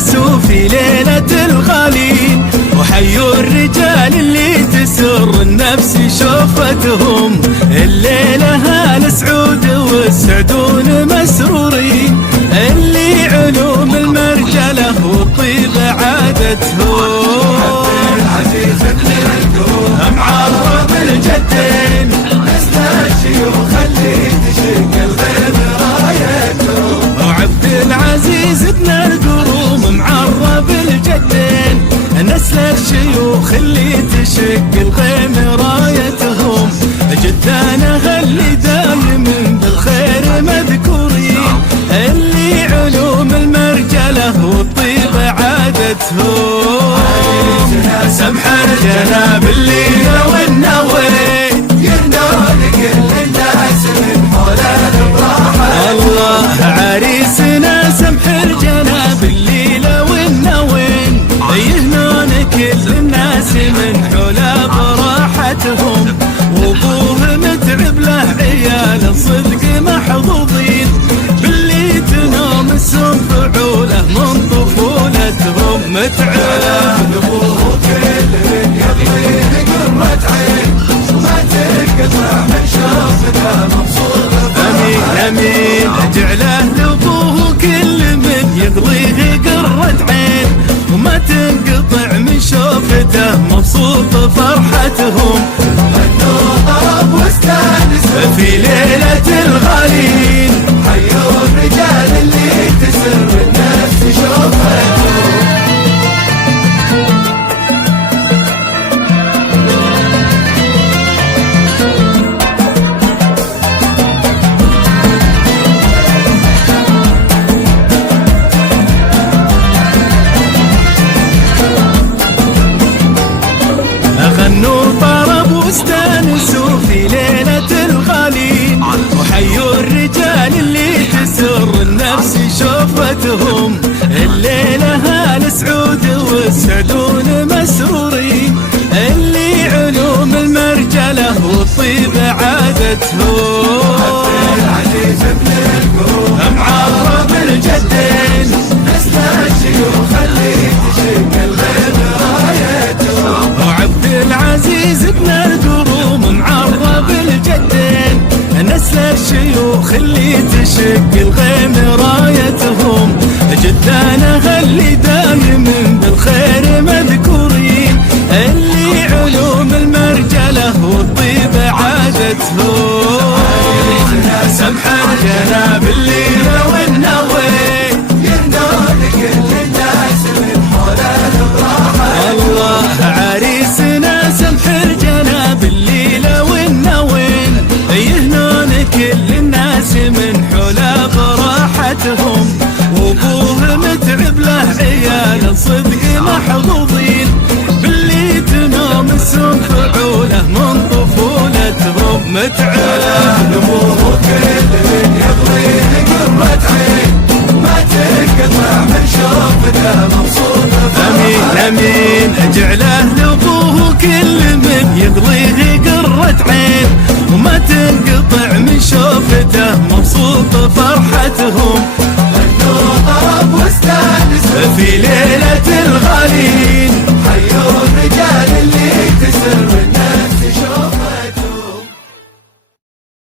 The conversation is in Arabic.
استانسوا في ليلة الغالين، وحيوا الرجال اللي تسر النفس شوفتهم. الليلة هال سعود والسعدون مسرورين، اللي علوم المرجلة والطيب عادتهم. العزيز ابن القوم معرب الجدين، نسل الشيوخ اللي تشق الغيب رايتهم. وعبد العزيز ابن القروم معرب الجدين، نسل الشيوخ اللي تشق الغيم رايتهم. جدانا اللي دايم بالخير مذكورين، اللي علوم المرجلة والطيب عادتهم. سمح الجناب الليلة والنوين، يهنون كل الناس من حوله براحة. الله عريسنا سمح الجناب الليلة والنوين، يهنون كل الناس من حوله براحتهم. وابوه متعب له عيال صدق محظوظين، باللي تنام السم فعوله من طفولتهم. متعب ابوه كل من يقضيه قرة عين، وما تنقطع من شوفته مبسوط. امين امين جعله لابوه كل من يقضيه قرة عين، وما تنقطع من شوفته مبسوط فرحتهم. طرب واستانس في ليلة الغالين، حيوا الرجال اللي تسر النفس شوفتهم. غنوا طرب واستانسوا في ليلة الغالين، وحيوا الرجال اللي تسر النفس شوفتهم. الليلة هال سعود والسعدون مسرورين، اللي علوم المرجلة والطيب عادتهم. العزيز ابن القوم معرب الجدين، نسل الشيوخ اللي تشق الغيب رايتهم. وعبد العزيز ابن القروم معرب الجدين، نسل الشيوخ اللي تشق الغيم رايتهم. جدانا اللي دايم بالخير مذكورين، اللي علوم المرجلة والطيب عادتهم. سمح الجناب الليلة والنوين، يهنون كل الناس من حوله براحة. الله عريسنا سمح الجناب الليلة والنوين، يهنون كل الناس من حوله براحتهم. وابوه متعب له عيال صدق محظوظين، باللي تنام السم فعوله من طفولتهم. متعب ابوه كل من يقضيه قرة عين، وما تنقطع من شوفته مبسوط. امين امين جعله لابوه كل من يقضيه قرة عين، وما تنقطع من شوفته مبسوط فرحتهم. طرب واستانس في ليلة الغالين،